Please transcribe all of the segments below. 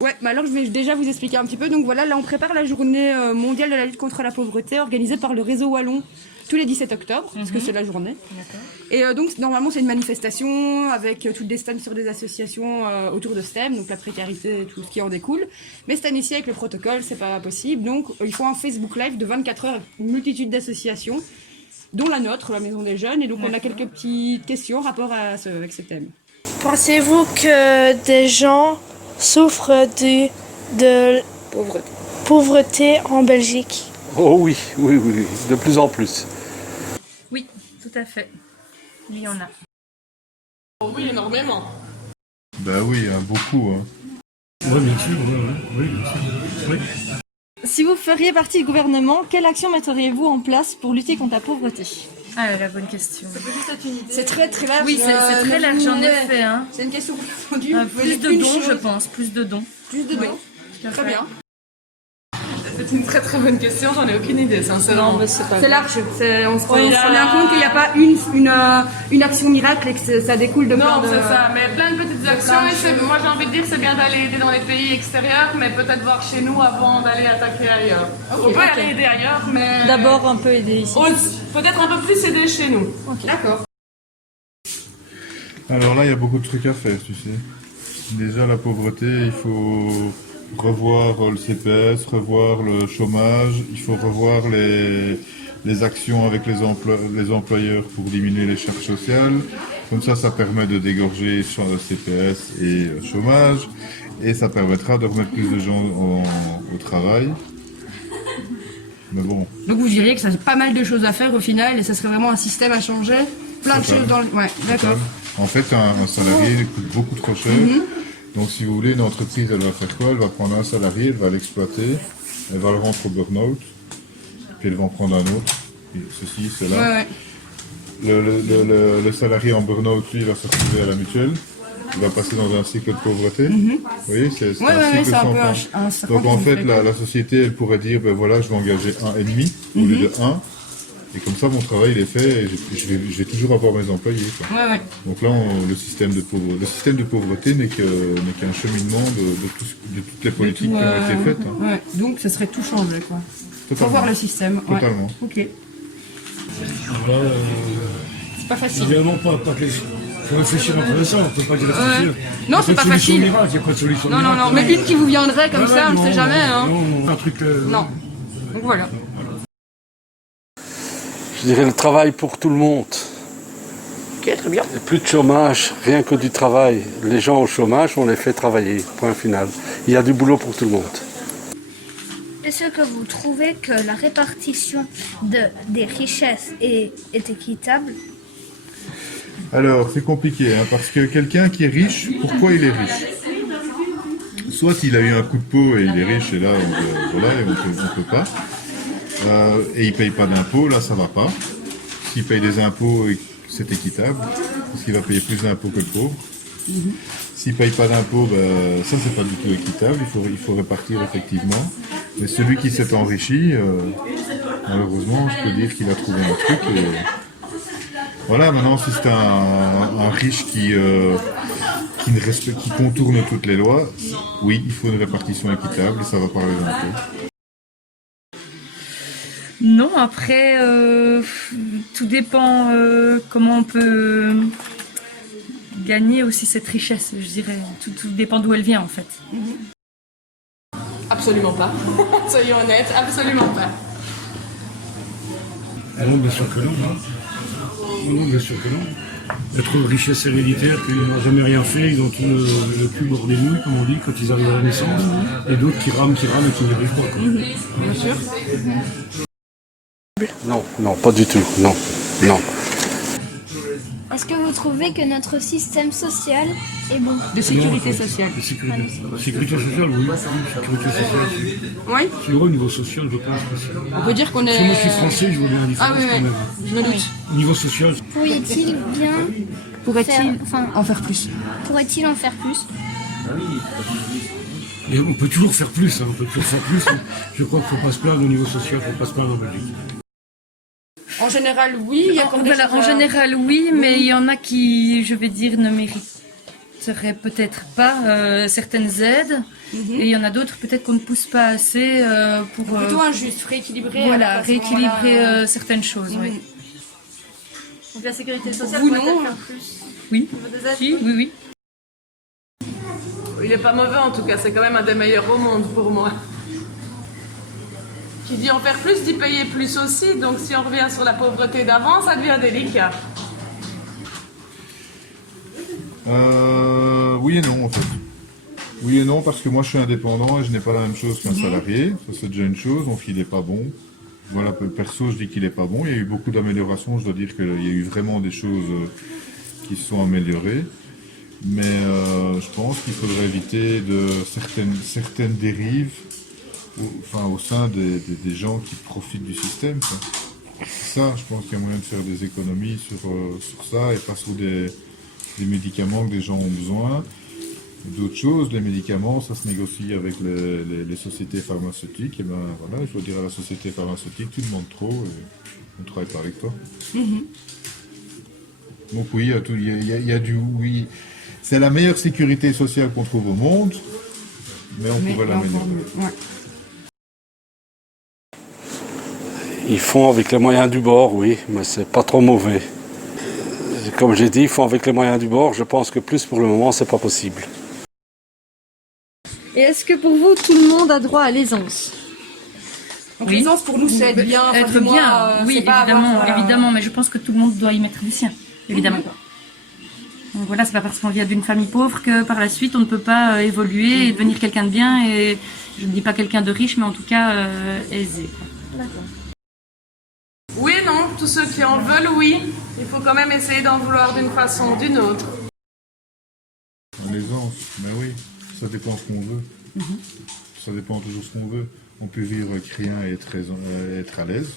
Ouais, bah alors je vais déjà vous expliquer un petit peu. Donc voilà, là on prépare la journée mondiale de la lutte contre la pauvreté organisée par le réseau Wallon tous les 17 octobre, parce que c'est la journée. Et donc normalement c'est une manifestation avec toutes des stands sur des associations autour de ce thème, donc la précarité et tout ce qui en découle. Mais cette année-ci avec le protocole c'est pas possible, donc il faut un Facebook Live de 24 heures avec une multitude d'associations, dont la nôtre, la Maison des Jeunes, et donc on a quelques petites questions en rapport avec ce thème. Pensez-vous que des gens souffrent de pauvreté en Belgique? Oh oui, oui, de plus en plus. Oui, tout à fait. Il y en a. Oh oui, énormément. Bah oui, hein, beaucoup. Hein. Oui, bien sûr, oui, bien sûr. Oui. Si vous feriez partie du gouvernement, quelle action metteriez-vous en place pour lutter contre la pauvreté? Ah, la bonne question. C'est très très large. Oui, c'est très large en effet. Hein. C'est une question confondue. Plus de dons, je pense. Plus de dons. Plus de dons. Très bien. C'est une très très bonne question, j'en ai aucune idée, sincèrement. Non, mais c'est pas C'est large. On se rend Oui, bien compte qu'il n'y a pas une action miracle et que ça découle de plein Non, de... c'est ça, mais plein de petites actions. Et moi j'ai envie de dire c'est bien d'aller aider dans les pays extérieurs, mais peut-être voir chez nous avant d'aller attaquer ailleurs. On peut aller aider ailleurs, mais... D'abord un peu aider ici. Peut-être un peu plus aider chez nous. D'accord. Alors là, il y a beaucoup de trucs à faire, tu sais. Déjà, la pauvreté, il faut revoir le CPS, revoir le chômage, il faut revoir les actions avec les employeurs pour diminuer les charges sociales. Comme ça permet de dégorger CPS et chômage, et ça permettra de remettre plus de gens au travail. Mais bon. Donc vous diriez que ça a pas mal de choses à faire au final et ça serait vraiment un système à changer. Plein de choses dans le... Ouais, d'accord. En fait, un salarié coûte beaucoup trop cher. Donc, si vous voulez, une entreprise, elle va faire quoi? Elle va prendre un salarié, elle va l'exploiter, elle va le rendre au burn-out, puis elle va en prendre un autre, ceci, cela. Le salarié en burn-out, lui, il va se retrouver à la mutuelle, il va passer dans un cycle de pauvreté. Vous voyez, c'est un cycle sans fin. Donc, en fait, la société, elle pourrait dire, ben voilà, je vais engager 1,5 au lieu de 1. Et comme ça, mon travail il est fait et je vais toujours avoir mes employés. Quoi. Donc là, le système de pauvreté n'est qu'un cheminement de toutes les politiques qui ont été faites. Hein. Ouais. Donc ça serait tout changer, quoi. Totalement. Revoir le système. Totalement. Ok. Alors là, C'est pas facile. évidemment, pas que... Il faut réfléchir entre ça, on ne peut pas dire réfléchir. Non, c'est pas facile. Il n'y a pas de solution Non, miracle. mais une qui vous viendrait comme ça, on ne sait jamais. Hein. Non, un truc... Non. Donc voilà. Je dirais le travail pour tout le monde. Ok, très bien. Et plus de chômage, rien que du travail. Les gens au chômage, on les fait travailler. Point final. Il y a du boulot pour tout le monde. Est-ce que vous trouvez que la répartition des richesses est équitable? Alors, c'est compliqué, hein, parce que quelqu'un qui est riche, pourquoi il est riche? Soit il a eu un coup de peau et il est riche, et là, on ne peut pas. Et il ne paye pas d'impôts, là ça va pas. S'il paye des impôts, c'est équitable, parce qu'il va payer plus d'impôts que le pauvre. S'il ne paye pas d'impôts, ça c'est pas du tout équitable, il faut répartir effectivement. Mais celui qui s'est enrichi, malheureusement, je peux dire qu'il a trouvé un truc. Et... Voilà, maintenant si c'est un riche qui contourne toutes les lois, oui, il faut une répartition équitable et ça va par les impôts. Non, après, tout dépend comment on peut gagner aussi cette richesse, je dirais. Tout dépend d'où elle vient, en fait. Absolument pas. Soyons honnêtes, absolument pas. Non, bien sûr que non. Non, bien sûr que non. Il y a trop de richesses héréditaires qui n'ont jamais rien fait, ils ont tout le cul bord des nouilles, comme on dit, quand ils arrivent à la naissance, et d'autres qui rament et qui n'y arrivent pas. Quoi. Bien sûr. Non, pas du tout. Non. Est-ce que vous trouvez que notre système social est bon? De sécurité sociale. Sécurité sociale, oui. Sécurité sociale. Oui. C'est vrai au niveau social, je pense. On peut dire qu'on est... Parce que moi je suis français, je vois bien la différence quand même. Je me doute. Au niveau social, Pourrait-il bien En faire plus. pourrait-il en faire plus? et on peut toujours faire plus, hein, on peut toujours faire plus. Mais je crois qu'il ne faut pas se plaindre au niveau social, il ne faut pas se plaindre en Belgique. En général, oui. Il y a encore des choses En général, oui, mais il y en a qui, je vais dire, ne méritent n'accepteraient peut-être pas certaines aides. Et il y en a d'autres peut-être qu'on ne pousse pas assez pour Plutôt injuste, rééquilibrer. voilà, à ce moment-là, rééquilibrer certaines choses. Oui. Donc la sécurité sociale Vous, pourrait non. faire plus. Oui. Au niveau des aides. Si, oui, oui. Il est pas mauvais en tout cas, c'est quand même un des meilleurs au monde pour moi. Qui dit en faire plus, dit payer plus aussi. Donc si on revient sur la pauvreté d'avant, ça devient délicat. Oui et non en fait. Oui et non parce que moi je suis indépendant et je n'ai pas la même chose qu'un salarié. Ça c'est déjà une chose, donc il n'est pas bon. Voilà, perso je dis qu'il n'est pas bon. Il y a eu beaucoup d'améliorations, je dois dire qu'il y a eu vraiment des choses qui se sont améliorées. Mais je pense qu'il faudrait éviter certaines dérives au sein des gens qui profitent du système. Quoi. Ça, je pense qu'il y a moyen de faire des économies sur ça et pas sur des médicaments que des gens ont besoin. D'autres choses, les médicaments, ça se négocie avec les sociétés pharmaceutiques. Et ben voilà, il faut dire à la société pharmaceutique, tu demandes trop et on ne travaille pas avec toi. Donc oui, il y a du oui. C'est la meilleure sécurité sociale qu'on trouve au monde, mais on pourrait l'améliorer. Ouais. Ils font avec les moyens du bord, oui, mais c'est pas trop mauvais. Comme j'ai dit, ils font avec les moyens du bord. Je pense que plus pour le moment, c'est pas possible. Et est-ce que pour vous, tout le monde a droit à l'aisance? Donc Oui. l'aisance pour nous, c'est être bien. enfin, Être du moins, bien, oui, c'est pas évidemment, avoir, voilà. évidemment, mais je pense que tout le monde doit y mettre du sien, évidemment. Donc voilà, c'est pas parce qu'on vient d'une famille pauvre que par la suite on ne peut pas évoluer et devenir quelqu'un de bien, et je ne dis pas quelqu'un de riche, mais en tout cas aisé. Oui et non, tous ceux qui en veulent, oui. Il faut quand même essayer d'en vouloir d'une façon ou d'une autre. L'aisance, mais oui, ça dépend ce qu'on veut. Ça dépend toujours ce qu'on veut. On peut vivre avec rien et être à l'aise.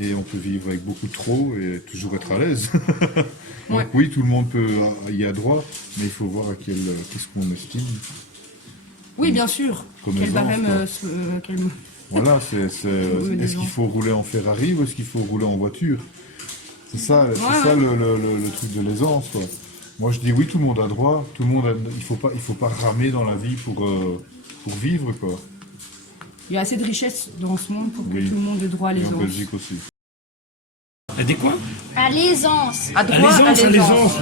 Et on peut vivre avec beaucoup trop et toujours être à l'aise. Donc oui, tout le monde peut y a droit, mais il faut voir qu'est-ce qu'on estime. Oui, bien sûr. Comme Quel aisance, barème, quoi. quel- Voilà, est-ce qu'il faut rouler en Ferrari ou est-ce qu'il faut rouler en voiture? C'est ça, le truc de l'aisance, quoi. Moi je dis oui, tout le monde a droit, il faut pas ramer dans la vie pour vivre, quoi. Il y a assez de richesse dans ce monde pour que Oui. tout le monde ait droit à Et en l'aisance. Belgique aussi. Elle dit quoi? À l'aisance. À droit à l'aisance.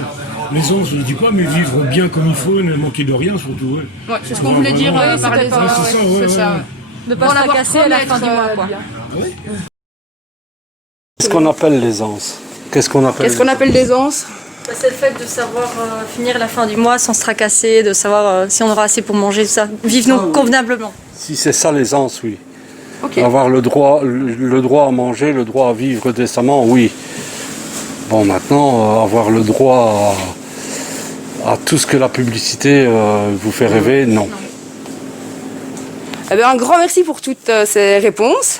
L'aisance, je ne dis pas, mais vivre bien comme il faut, ne manquer de rien surtout. Ouais. Ouais, c'est ce qu'on voulait dire vraiment. par les Ouais, c'est ça, ouais, ça. ouais. Ne pas Pour se en avoir fracasser à la fin du mois, quoi. Qu'est-ce qu'on appelle l'aisance? Qu'est-ce qu'on appelle l'aisance? Bah, c'est le fait de savoir finir la fin du mois sans se tracasser, de savoir si on aura assez pour manger, tout ça. Vivre convenablement. Si c'est ça l'aisance, oui. Ok. Avoir le droit à manger, le droit à vivre décemment, oui. Bon, maintenant, avoir le droit à tout ce que la publicité vous fait rêver, non. Eh bien, un grand merci pour toutes ces réponses.